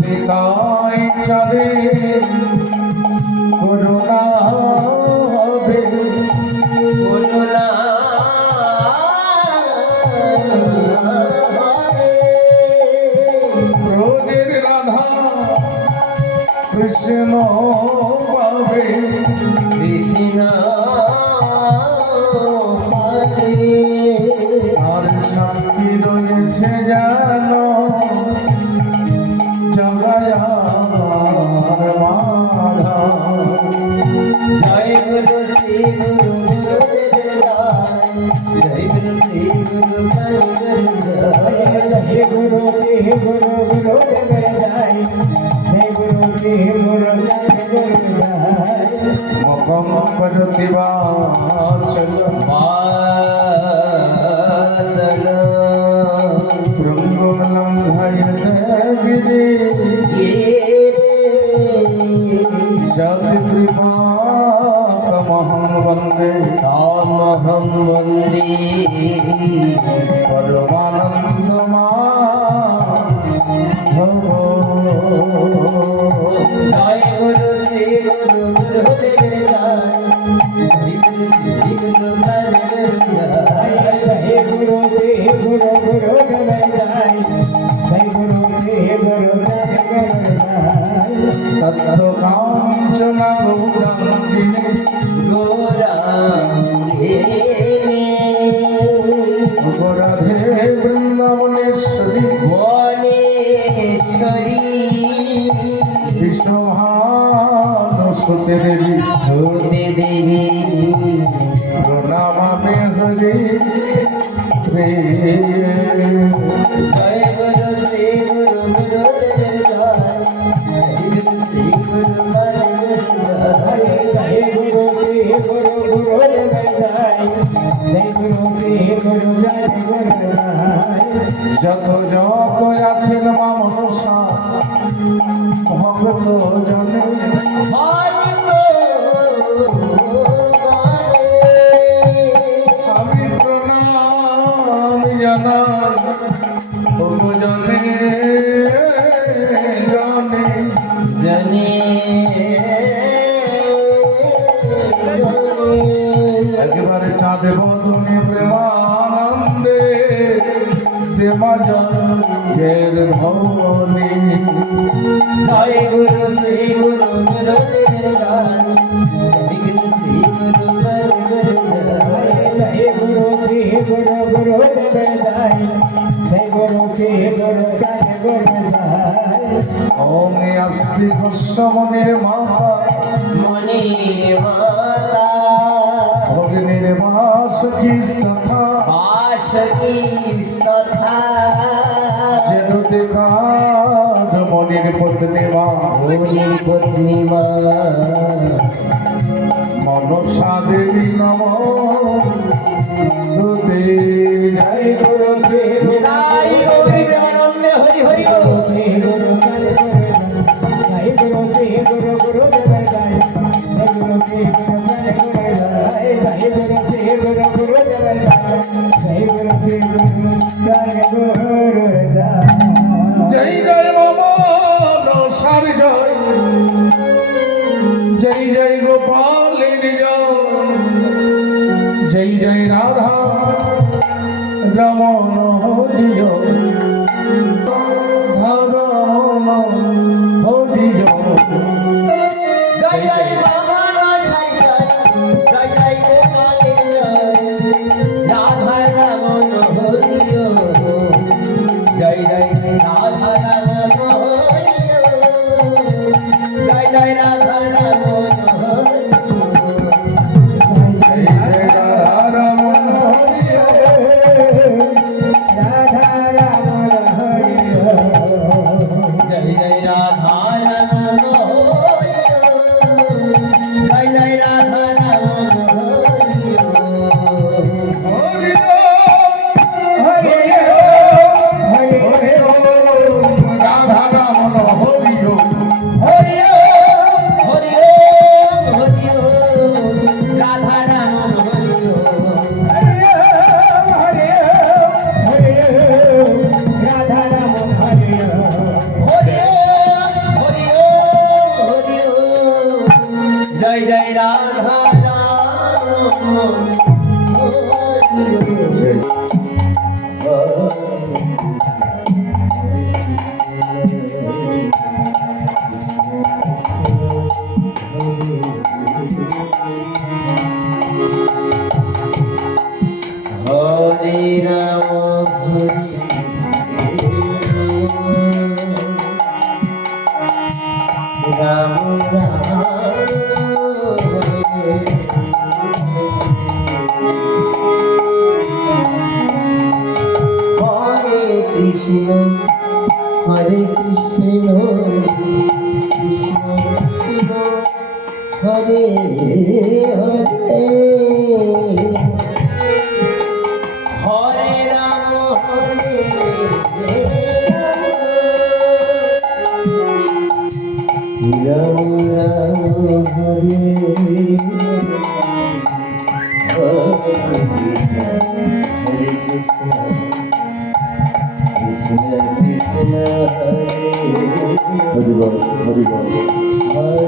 নিতাই চাঁদে করুণা হবে করুণা ব্রজের রাধা কৃষ্ণ পাবে কৃষ্ণ আর শান্তি রয়েছে জানো জগায়ার মাধা জয় গুরু শ্রী গুরু জয় গুরু শ্রী গুরু জয় গুরু শ্রী গুরু গুরু জয় গুরু শ্রী গুরু মকম করতিবাচল বাচল ভৃঙ্গলং হয়তে বিদে জগৎ কৃপাতমহং বন্দে তামহং বন্দে পরমানন্দ মাধব জয় গুরু শ্রী গুরু গুরুদেব জয় গুরু শ্রী গুরু গুরুদেব জয় গুরু শ্রী গুরু তত্ত্ব কাঞ্চন গৌরাঙ্গিনী গৌরাঙ্গিনী গোরাধে বৃন্দাবনেশ্বরী বনেশ্বরী বিষ্ণুভানুসুতে দেবী সুতে দেবী প্রণামামি হরি জয় গুরু শ্রী গুরু গুরুদেব জয় গুরু শ্রী গুরু জয় গুরু শ্রী গুরু গুরুদেব জয় গুরু শ্রী গুরু যত যত আছেন মা মনসা ভক্ত জনে আমি প্রণাম জানাই ভোজনে জনে জনে একেবারে চাঁদে বদনে প্রেমানন্দে দেমাজের ধনে জয় গুরু শ্রী গুরু গুরুদেব জয় গুরু শ্রী গুরু জয় গুরু শ্রী গুরু গুরুদেব জয় গুরু শ্রী গুরু ওম অস্তি ভস্মনির মাতা মনির মাতা ভগ্নির মা সখী তথা সখী তথা যেতে কাজ মনির পত্নী মা মনির পত্নী মা মনসা দেবী নম স্তুতে জয় গুরু জয় হরি প্রেমানন্দে হরি হরি জয় গুরু শ্রী গুরু গুরুদেব জয় গুরু শ্রী গুরু জয় গুরু শ্রী গুরু গুরুদেব জয় গুরু শ্রী গুরু জয় গুরু জয় জয় বাবা নসার জয় জয় জয় গোপালের জয় জয় জয় রাধা রমন হরি জয় ধরম হরি জয় জয় জয় বাবা নসার জয় জয় জয় গোপালের জয় রাধা রমন হরি জয় জয় রাধা রমন হরি জয় জয় Radha Raman Radha Ram Hare Krishna, Krishna Krishna, Hare Hare, Hare Rama, Hare Rama, Rama Rama, Hare Hare Krishna, Krishna Krishna, Hare Bol, Hare Bol, Hare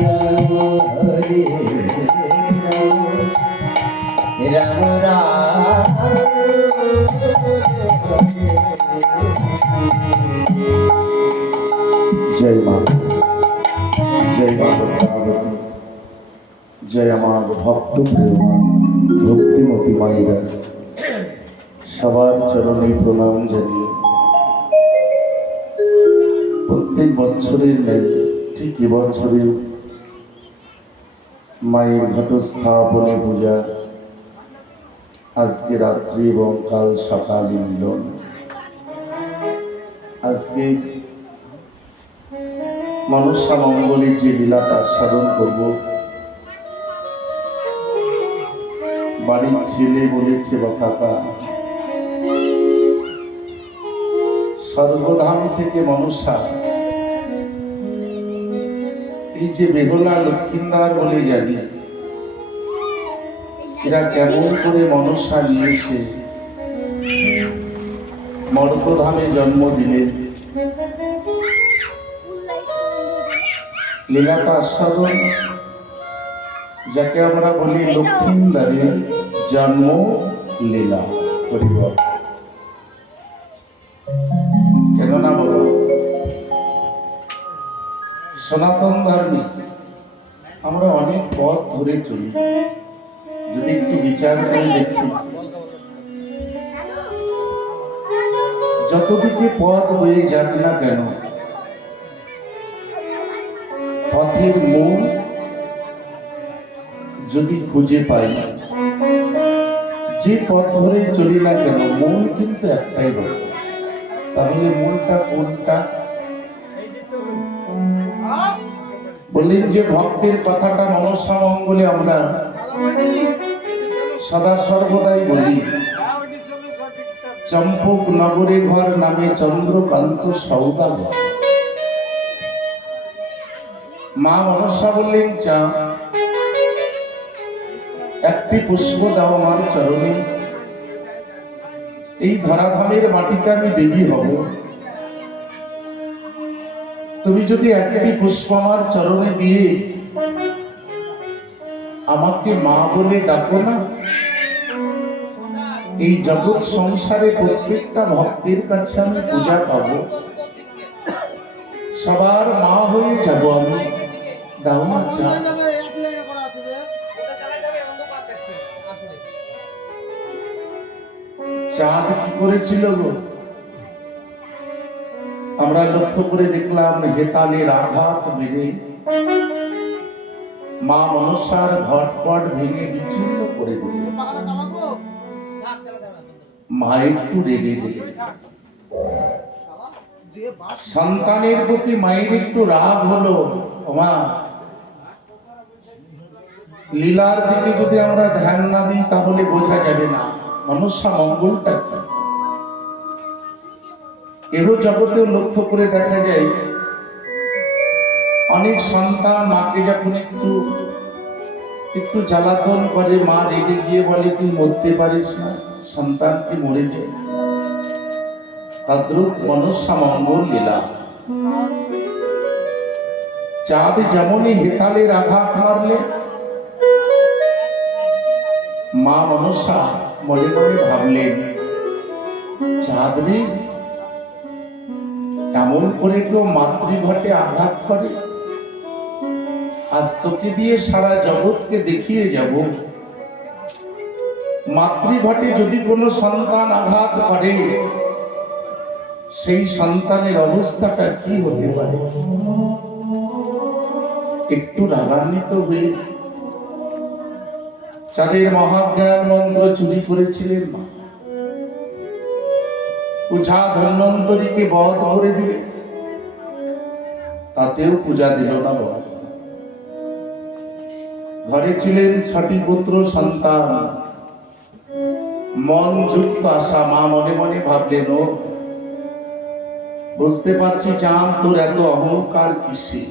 Rama, Hare Rama, Rama जय मां जय मां भक्त प्रेमा भक्तिमती माईरा सबार चरणे प्रणाम जानिए प्रत्येक बछरेर न्याय ठीक এবছরে माয়ের ঘটস্থাপনে পূজা আজকে রাত্রি এবং কাল সকালে মিলন আজকে মনসা মঙ্গলের যে লীলাটা সাধন করব বাড়ির ছেলে বলেছে বা কাকা সর্বধাম থেকে মনসা এই যে বেহুলা লক্ষ্মীন্দার বলে জানি এরা কেমন করে মনসা নিয়েছে মর্তধামে জন্ম দিলেন লীলাটা আস্বাদন যাকে আমরা বলি লক্ষ্মীন্দারের জন্ম লীলা পরিবার কেননা বলো সনাতন ধর্মে আমরা অনেক পথ ধরে চলি যদি একটু বিচার করে দেখি যতদিকে পথ হয়ে যাক না কেন পথের মূল যদি খুঁজে পাই যে পথ ধরে চলি না কেন মূল কিন্তু একটাই হবে তাহলে মূলটা কোনটা বললেন যে ভক্তের কথাটা মনসা মঙ্গলে আমরা সদা সর্বদাই বলি চম্পক নগরে ঘর নামে চন্দ্রকান্ত সৌদাগর মা মনসা বললেন চা একটি পুষ্প দাও আমার চরণে এই ধরাধামের মাটিতে আমি দেবী হব তুমি যদি একটি পুষ্প আমার চরণে দিয়ে আমাকে মা বলে ডাকো না এই জগৎ সংসারে প্রত্যেকটা ভক্তের কাছে আমি পূজা পাবো সবার মা হয়ে যাব আমি দাও না চা চাঁদ কি করেছিল গো আমরা লক্ষ্য করে দেখলাম হেতালের আঘাত মেরে মা মনসার ঘটপট ভেঙে বিচ্ছিন্ন করে দিল মা একটু রেগে দিলেন সন্তানের প্রতি মায়ের একটু রাগ হলো মা লীলার দিকে যদি আমরা ধ্যান না দিই তাহলে বোঝা যাবে না মনসা মঙ্গলটা এহ জগতেও লক্ষ্য করে দেখা যায় অনেক সন্তান মাকে যখন একটু জ্বালাতন করে মা রেগে গিয়ে বলে তুই মরতে পারিস না সন্তান কি মরে যায় তদ্রূপ মনসা মঙ্গল লীলা চাঁদ যেমনই হেতালের আঘাত মারলে মা মনসা মনে মনে ভাবলেন, চাঁদ রে, এমন করে কেউ মাতৃঘটে আঘাত করে? আজ তোকে দিয়ে সারা জগৎকে দেখিয়ে যাব, মাতৃঘটে যদি কোনো সন্তান আঘাত করে, সেই সন্তানের অবস্থাটা কি হতে পারে। একটু রাগান্বিত হয়ে চাঁদের মহাজ্ঞান মন্ত্র চুরি করেছিলেন মা। পূজা ধন্বন্তরীকে বধ করে দিলে, তাতেও পূজা দিল না বাবা। ঘরে ছিলেন 6টি পুত্র সন্তান, মন যুক্ত আশা। মা মনে মনে ভাবলেন, ও বুঝতে পারছি চাঁদ, তোর এত অহংকার কিসে?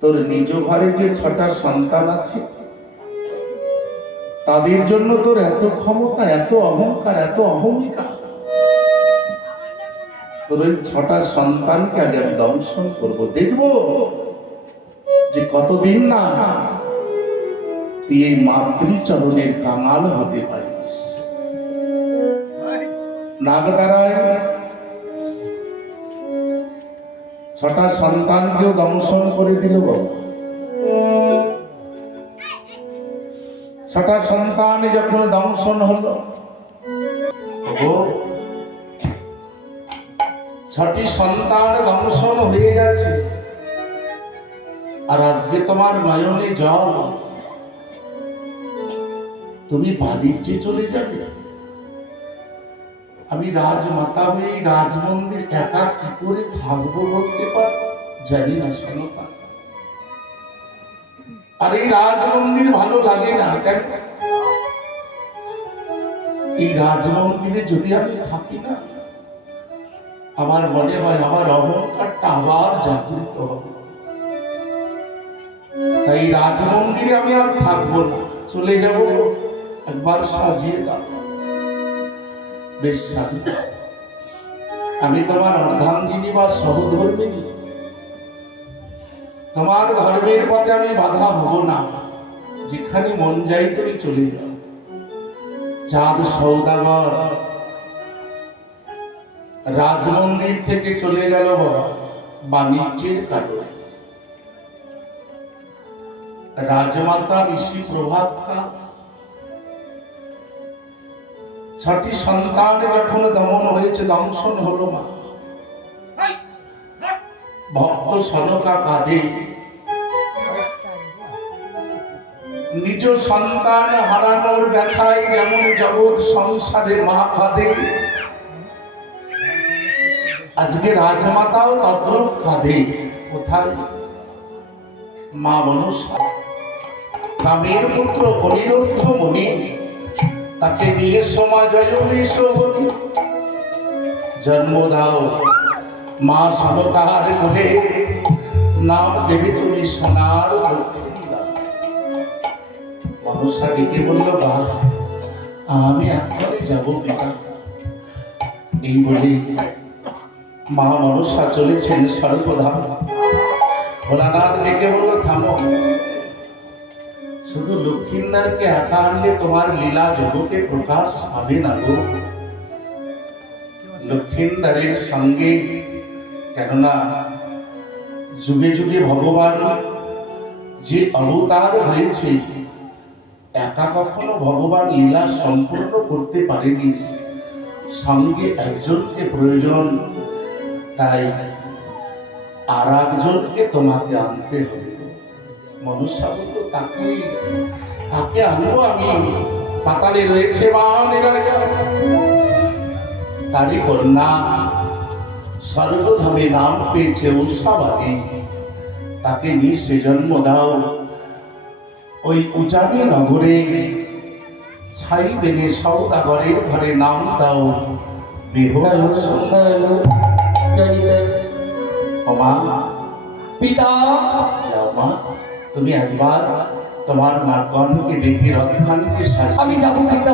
তোর নিজ ঘরে যে 6টা সন্তান আছে, তাদের জন্য তোর এত ক্ষমতা, এত অহংকার, এত অহমিকা। তোর ওই 6টা সন্তানকে আগে আমি দংশন করবো, দেখবো যে কতদিন না তুই এই মাতৃচরণের কাঙাল হতে পারিস। নাগদারায় 6টা সন্তানকেও দংশন করে দিল বাবা। 6টা সন্তান যখন দংশন হলো, 6টি সন্তান দংশন হয়ে গেছে, আর আজকে তোমার নয়নে জল, তুমি বাণিজ্যে চলে যাবে। আমি রাজমাতা হয়ে রাজমন্দির একা কি করে থাকবো বলতে পার, জানি না শোনকা। আর এই রাজমন্দির ভালো লাগে না কেন? এই রাজমন্দিরে যদি আমি থাকি না, আমার মনে হয় আমার অহংকারটা আবার জাগৃত হবে। তাই রাজমন্দিরে আমি আর থাকবো না, চলে যাব। একবার সাজিয়ে দাও। বেশ সাজি, আমি তোমার অর্ধাঙ্গিনী বা সহধর্মিনী, তোমার ধর্মের পথে আমি বাধা হব না, যেখানে মন যাই তুমি চলে যাও। চাঁদ সৌদাগর রাজমন্দির থেকে চলে গেল বাবা বাণিজ্যের কারণে। রাজমাতা ঋষি প্রভাত খা 6টি সন্তান যখন দমন হয়েছে, দংশন হলো মা, ভক্ত সনকা কাঁদে। নিজ সন্তান হারানোর ব্যথায় যেমন জগৎ সংসারে মা কাঁদে, আজকে রাজমাতাও তদ্রূপ কাঁদে। কোথায়? মা মনসা কামের পুত্র অনিরুদ্ধ মুনি, তাকে নিয়ে সমাজ জন্ম দাও। মা সনকার কোলে নাম দেবে তুমি সোনার দক্ষিণা। মনসা ডেকে বলল, বা আমি এখনই যাবো পিতা। এই বলে মা মনসা চলেছেন স্বর্গধাম। ভোলানাথ ডেকে বলল, থামো, শুধু লক্ষ্মীন্দারকে একা আনলে তোমার লীলা জগতে প্রকাশ পাবে না গো। লক্ষ্মীন্দারের সঙ্গে, কেননা যুগে যুগে ভগবান যে অবতার হয়েছে, একা কখনো ভগবান লীলা সম্পূর্ণ করতে পারেনি, সঙ্গে একজনকে প্রয়োজন। তাই আর একজনকে তোমাকে আনতে হবে। মনুষ্য বলল, তাকে আনবো আমি? পাতালে রয়েছে তারই কন্যা, স্বর্গধামে নাম পেয়েছে উৎসাবাদী, তাকে নিয়ে সে জন্ম দাও। ওই উজানি নগরে ছাই বেনে সৌদাগরের ঘরে নাম দাও পিতা। যাও মা, তুমি একবার তোমার নাগগণকে দেখে রথখানিকে আমি যাবো পিতা।